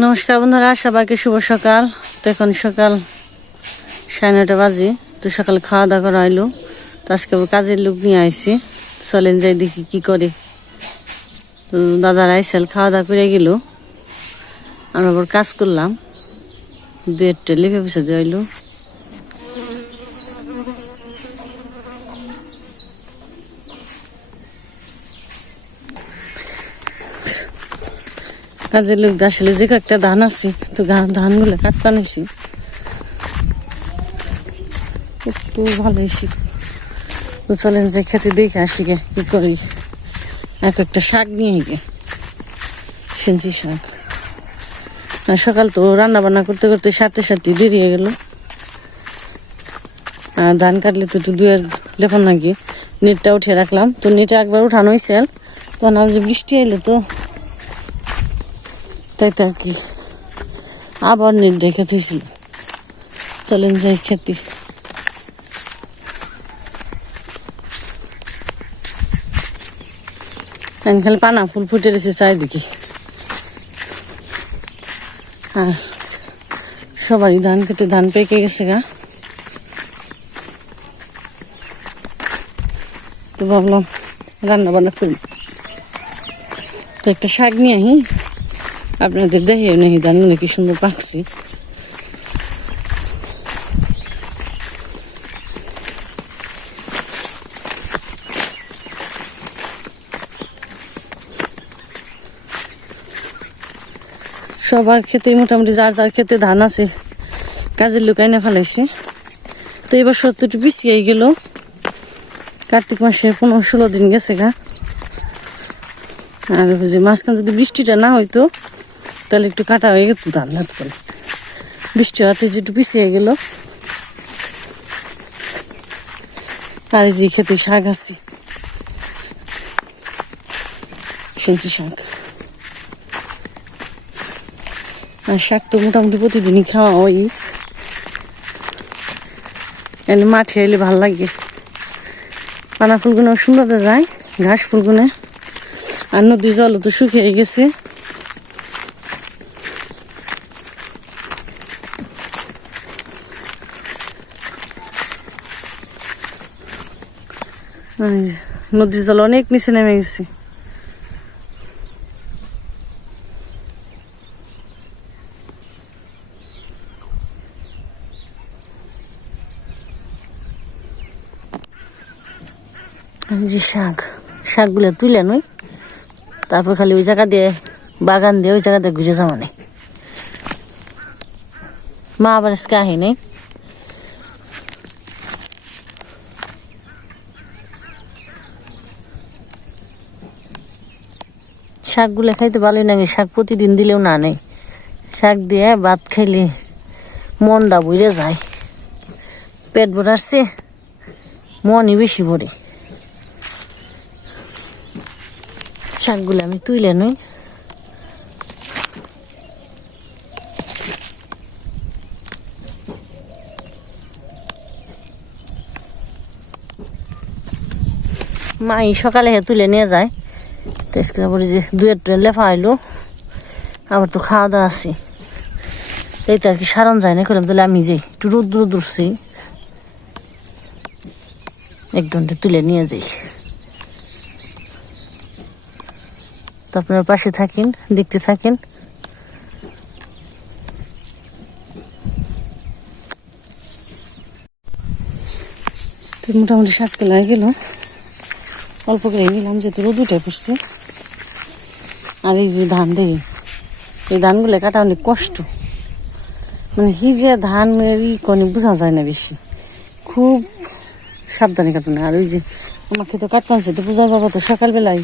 নমস্কার বন্ধুরা, সবাইকে শুভ সকাল। তো এখন সকাল সাড়ে নটা বাজে, তো সকাল খাওয়া দাওয়া করা হইল। তো আজকে কাজের লোক নিয়ে আইসি চলেন যাই দেখি কি করে। তো দাদার আইসাল, খাওয়া দাওয়া করে গেল। আমরা আবার কাজ করলাম। দু একটা লেপে পয়সা দিয়ে কাজের লোক আসলে যে একটা ধান আছে, তো ধানগুলো কাটতে নিছি একটু ভালো তো চলেন যে খেতে দেখে আসি গে, কি করি। এক একটা শাক নিয়ে গে সেঞ্চি শাক। আর সকাল তো রান্না বান্না করতে করতে সাথে সাথে দেরি হয়ে গেল। আর ধান কাটলে তো একটু দুয়ের লেখন নাকি নেটটা উঠে রাখলাম। তো নেটে একবার উঠানো হয়েছে। তখন আর যে বৃষ্টি এলো তো। তাই কি। আবার নেট রেখে দিয়েছি চলেন যাই খেতে খালি পানা ফুল ফুটে রয়েছে চারিদিকে। আর সবাই ধান খেতে ধান পেকে গেছে গা। তো ভাবলাম রান্না বান্না করি। তো একটা শাক নিয়ে আহি আপনাদের দেখে নাকি ধানগুলো কি সুন্দর পাকছে সবার খেতে মোটামুটি যার যার খেতে ধান আছে, কাজের লোক এনে ফেলাইছে। তো এবার একটু পিছিয়ে গেল। কার্তিক মাসে পনেরো ষোলো দিন গেছে গা। আর যে মাঝখান যদি বৃষ্টিটা না হইতো তাহলে একটু কাটা হয়ে গেত ধান করে বৃষ্টি হাতে যেটু পিছিয়ে গেল। আর যে খেতে শাক আছে। সেঞ্চি শাক। আর শাক তো মোটামুটি প্রতিদিনই খাওয়া হয়। এনে মাঠে এলে ভালো লাগে। পানা ফুলগুলো সুন্দর যায় ঘাস ফুলগুলো আর নদীর জল তো শুকিয়ে গেছে। নদীর জল অনেক নিচে নেমে গেছে। যে শাক, শাকগুলো তুলে নই তারপর খালি ওই জায়গা দিয়ে, বাগান দিয়ে ওই জায়গা দিয়ে ঘুরে যাওয়া নেই মা আবার আজকে আহিনি শাকগুলো খাইতে ভালোই লাগে শাক প্রতিদিন দিলেও না নেই। শাক দিয়ে ভাত খাইলে মনটা বুঝে যায়। পেট ভরাচ্ছে, মনই বেশি ভরে। শাকগুলো আমি তুইলে নই। মাই সকালে তুলে নিয়ে যায়। তো আজকে আবার যে দুয়ের ট্রেন লেফা আইলো আবার তো খাওয়া দাওয়া আছে। এই তো আর কি সারণ যায় না করলাম তাহলে আমি যাই। একটু রোদ্র দূরছি এক ঘণ্টা তুলে নিয়ে যাই। তো আপনারা পাশে থাকেন, দেখতে থাকেন। তো মোটামুটি তোলা হয়ে গেল। অল্প করে নিলাম, যেহেতু রোদ উঠে পড়ছে। আর এই যে ধান দেরি, এই ধানগুলো কাটা অনেক কষ্ট। মানে হিজে ধান ই কোনো বোঝা যায় না বেশি। খুব সাবধানে কাটুন। আর ওই যে আমাকে তো কাটপানছে তো পূজার বাবা তো সকালবেলায়।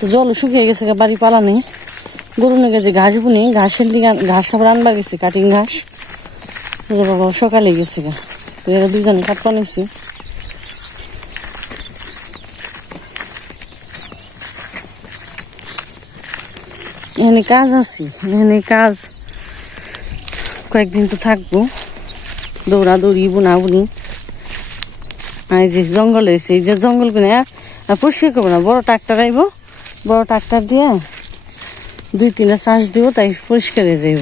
তো জলও শুকিয়ে গেছে বাড়ি পালা নেই। গরু নিয়ে গেছে, ঘাস বুনি ঘাসের দিকে ঘাস আবার আনবার গেছে, কাটিং ঘাস। বাবা সকালে গেছে গা। তো এরা দুজনে কাটপা নিছে। এখানে কাজ আছে, এখানে কাজ। কয়েকদিন তো থাকব, দৌড়াদৌড়ি বুনা বুনি আর যে জঙ্গল হয়েছে, এই যে জঙ্গল কিনে আর পরিষ্কার করব না, বড় ট্রাক্টর আইব, বড় ট্রাক্টর দিয়ে দুই তিনটা চাষ দিব, তাই পরিষ্কার হয়ে যাইব।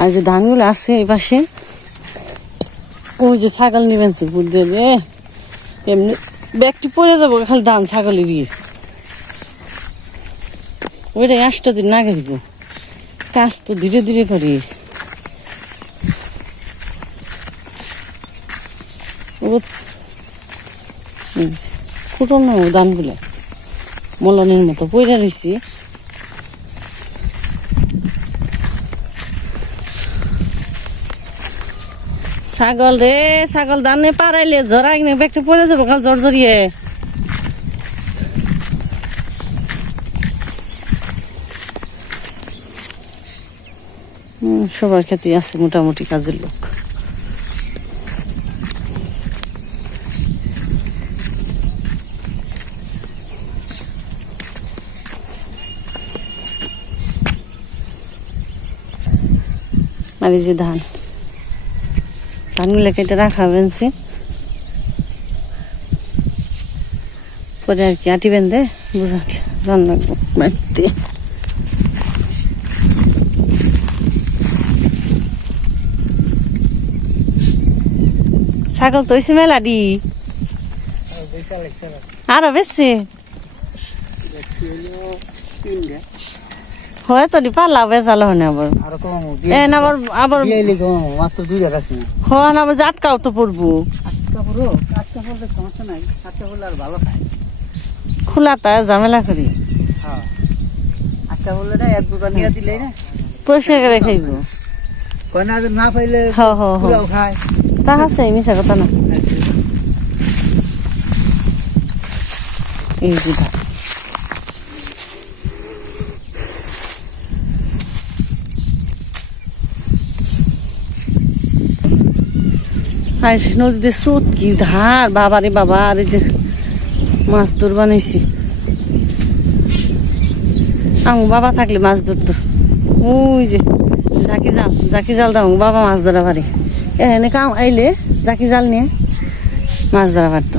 আর যে ধানগুলো আছে এই পাশে, ওই যে ছাগল নিবেন বুঝতে রে এমনি ব্যাগটি পড়ে যাব, খালি ধান, ছাগলের দিয়ে ওইটাই আটটা দিন না দিব। কাজ তো ধীরে ধীরে করি। ফুটনো ধানগুলো মলনের মতো পয়রা রয়েছি ছাগল রে, ছাগল দানে পারাইলে কিনে ব্যাগটা পড়ে যাব, কাল জ্বর জড়িয়ে হুম, সবার ক্ষেত্রে আছে মোটামুটি কাজের লোক। আর এই যে ধান। ধানগুলো কেটে রাখা বেনছি পরে আর কি আটি বেঁধে বাড়তে। ছাগল তো হয়েছে মেলা দি। আরও বেশি। হয় তো দি পাল্লা বেচালো হনে আবার। আরও কম এ না আবার আবার হন আবার জাটকাও তো পড়ব। ভালো খায়। ঝামেলা করি। হ্যাঁ। পরিষ্কার করে খাইব। কয় না পাইলে হ হ হ। খায়। তা আছে মিশা কথা না। এই ধান। আজ নদীতে স্রোত কি ধার? বাবারে বাবা আর এই যে মাছ তোর বানাইছি। আমার বাবা থাকলে মাছ ধরতো। ওই যে জাকি জাল জাকি জাল দাও, বাবা মাছ ধরা পারে। এখানে কাম, আইলে জাকি জাল নিয়ে মাছ ধরা পারতো।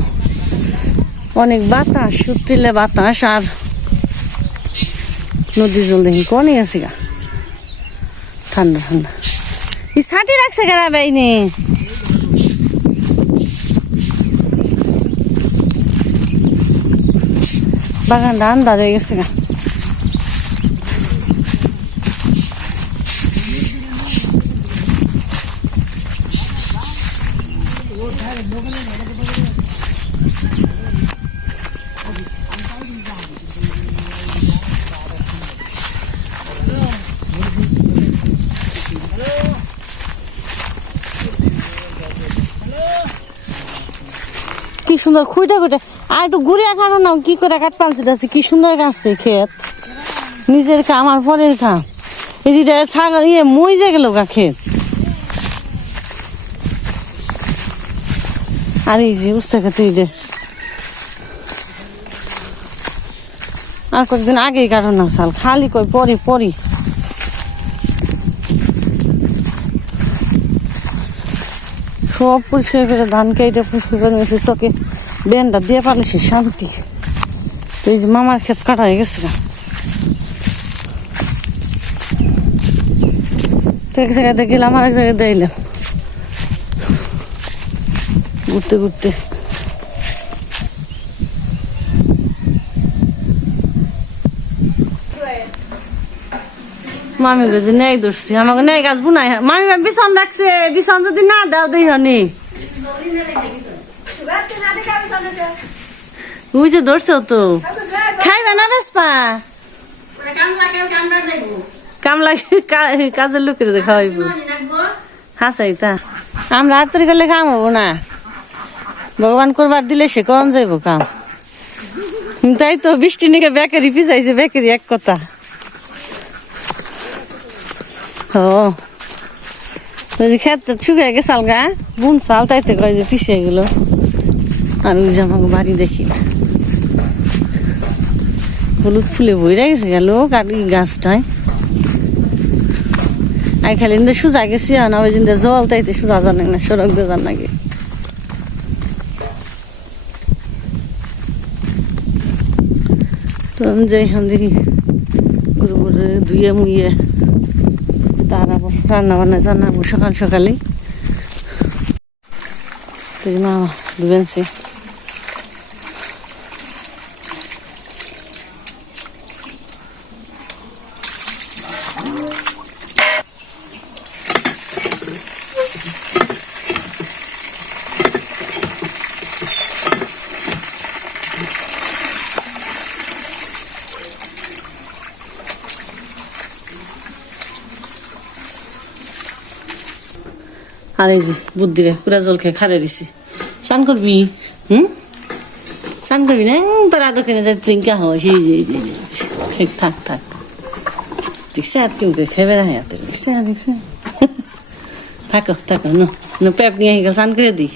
অনেক বাতাস, সুতিলে বাতাস আর নদীর জল দেখি কনে আছে গা। ঠান্ডা ঠান্ডা। ই ছাটি রাখছে গা বাইনে বাগানটা আন্দাজ হয়ে গেছে গা কি সুন্দর খুঁটে খুঁটে আর একটু ঘুরিয়া খানো না কি করে কাট পালছে যাচ্ছে কি সুন্দর কাটছে ক্ষেত। নিজের কাম আর পরের কাম। এই যেটা ছাগল ইয়ে মই যে গেল গা ক্ষেত। আর এই যে উস্তা খেতে দে আর কয়েকদিন আগেই কাটো না সাল খালি কই পরি পরি। সব পরিষ্কার করে ধান কেটে পরিষ্কার করে চকে বেনটা দিয়ে পারলে শান্তি। তো এই যে মামার ক্ষেত কাটা হয়ে গেছে গা। তো এক জায়গাতে গেলাম আর জায়গায় দিলাম ঘুরতে ঘুরতে। মামি গেছে নেই ধরছি আমাকে নেই গাছ বুনাই মামি বিছন রাখছে, বিছন যদি না দাও দেই হনি। ওই যে ধরছে তো। খাইবে না বেসপা কামলা কাজের লোকের খাওয়াইব। হাসাই তা আমরা আর করলে কাম হব না। ভগবান করবার দিলে সে কম যাইব কাম। তাই তো বৃষ্টি নিকে বেকারি পিছাইছে বেকারি এক কথা। ও। যে খেত শুকিয়ে গেছে আলগা। বুন চাল তাইতে কয় যে পিছিয়ে গেল। আর ওই যে আমাকে বাড়ি দেখি। হলুদ ফুলে বইরা গেছে গেল কাটি গাছটায়। আই খালি ইন্দে সুজা গেছি না ওই জিন্দে জল তাইতে সুজা জানে না, সড়ক দিয়ে জান নাকি তো আমি যাই হাম দেখি গুরু গুরু ধুয়ে মুইয়ে তার রান্না বান্না জানাব সকাল সকালে তুই মা ধুবেনছি আর এই যে বুদ্ধি রে পুরা জল খেয়ে খারে দিছি। স্নান করবি? হুম? স্নান করবি না? তোর আদর কিনে যাতে চিঙ্কা হয় সেই যে এই যে, ঠিক থাক থাক। দেখছে আর কেউ খেবে না হাতে দেখছে দেখছে থাকো থাকো নো নো পেপ নিয়ে আহি স্নান করে দি।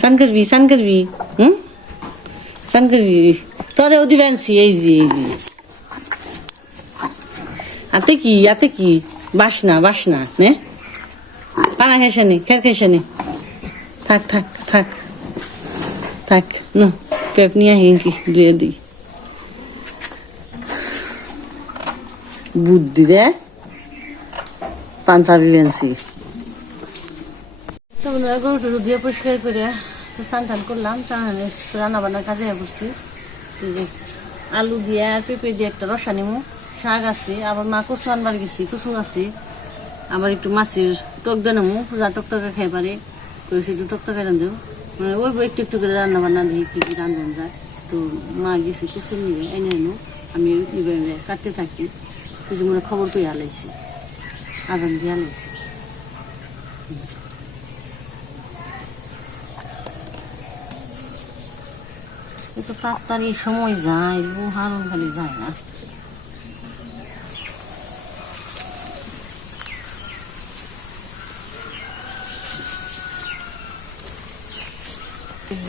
স্নান করবি স্নান করবি হুম? স্নান করবি? তোরে অধিবাংশী এই যে এই যে। আতে কি আতে কি? বাসনা বাসনা নে? পানা খেসে নি খের থাক থাক থাক। থাক, ন, পেপ নিয়ে আহি কি ধুয়ে দিই বুদ্ধি রে। পাঞ্জাবি বেঞ্চি তো বন্ধুরা গরু দিয়ে তো স্নান টান করলাম চান রান্না বান্নার কাজে যে আলু দিয়ে আর পেঁপে দিয়ে একটা রসা নিমু। শাক আছে, আবার মা কচু আনবার গেছি, কচু আছে। আবার একটু মাছের টক নেব যা টক টকা খাই পারে। কয়েছে একটু টক টকা রান্ধেও। মানে ওই একটু একটু করে রান্না বান্না দিয়ে কি কি রান্ধন যায়। তো মা গেছে কচু নিয়ে, এনে এনো। আমি এভাবে কাটতে থাকি। কিছু মনে খবর পেয়ে আলাইছি। আজান দিয়ে আলাইছি। এত তাড়াতাড়ি সময় যায় লোহার খালি যায় না।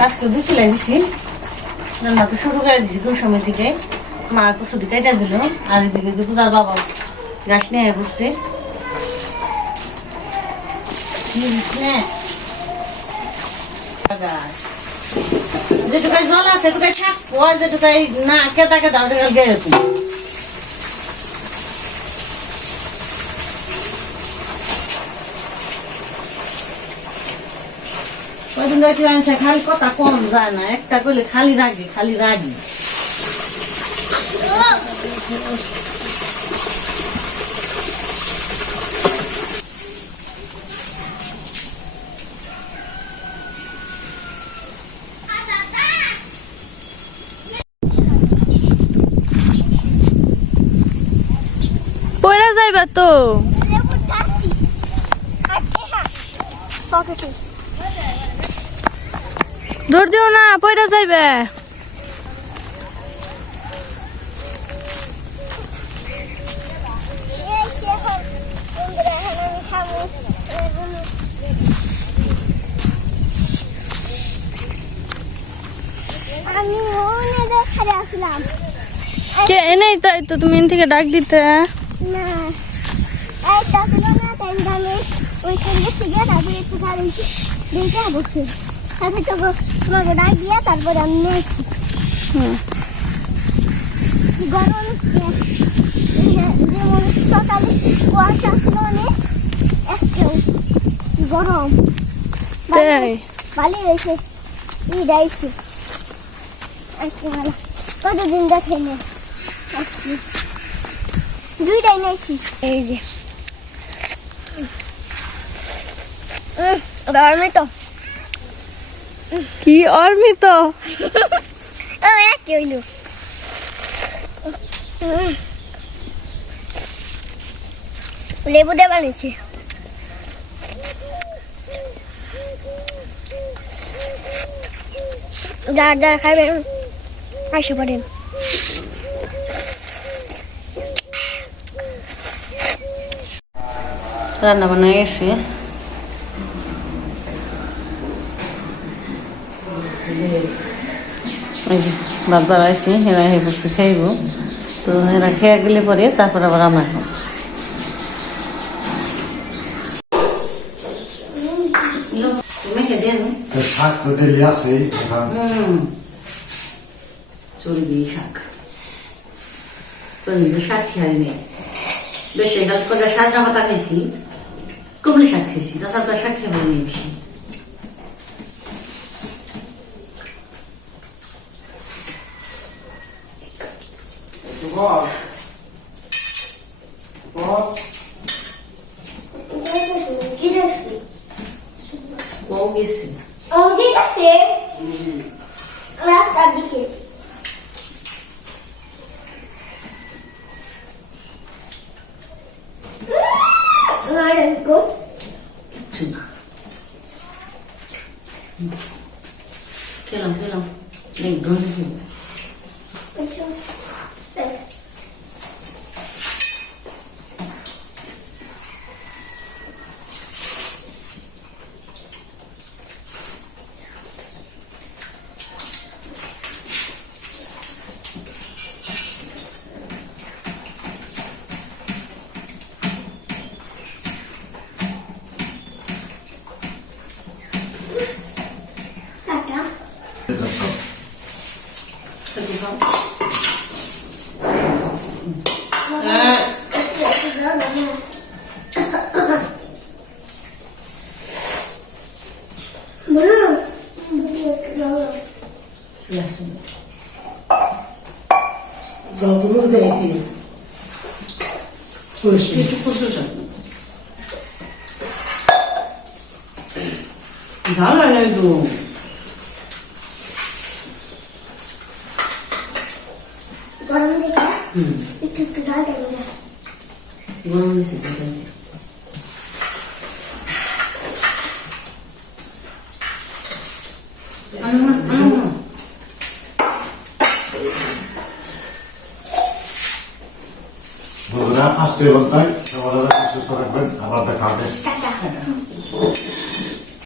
কাজ করে দিয়ে চলে দিছি রান্না তো শুরু করে দিছি কোন সময় থেকে। মা কচুটি কেটে দিল, আর এদিকে যে পূজার বাবা গাছ নিয়ে বসছে। যেটুকাই জল আছে এটুকাই আর যেটুকাই না কেটা কেতা ওটা গেলে তুমি। ওইদিন আনছে খালি কথা কম যায় না। একটা করলে খালি রাগি খালি রাগি। পড়ে যাইবা তো? দৌড় দিও না পড়ে যাইবে। কে এনেই তাই তো তুমি এন থেকে ডাক দিতে। না এই তো ছিল না তাই আমি ওইখান গেছি গিয়ে তারপরে একটু গাড়ি দিতে বসে তারপরে তো তোমাকে ডাক দিয়ে তারপরে আমি নিয়েছি। গরম আসছে যেমন সকালে কুয়াশা আসলো অনেক আজকেও গরম? তাই। ভালো হয়েছে। ই ডাইছি। আজকে ভালো। কতদিন দেখে নে? আজকে। দুইটাই নাইছি। এই যে। গরমে তো। কি অর্মিত লেবু দে বানিয়েছি। যার যার খাবে আসে পরে রান্না বান্না গেছি। এই যে ভাত বাড়াইছি হেরা হে বসে খাইব। তো হেরা খেয়ে গেলে পরে তারপর আবার আমরা খাব। শাক তো ডেলি আছেই চর্বি শাক। শাক খেয়ে নেই। বেশি হেল্প করে সাজা পাতা খাইছি। কুবলি শাক খাইছি তাছাড়া শাক খেয়ে নেই বেশি কি দেখছি কও গেছি ঠিক আছে রাস্তার দিকে কিচ্ছু ঝাল লাগে তো গরম দেখে হুম একটু একটু ঝাল দেবে গরম হয়েছে বন্ধুরা আসতে এবং তাই সবাই সুস্থ থাকবেন আবার দেখা হবে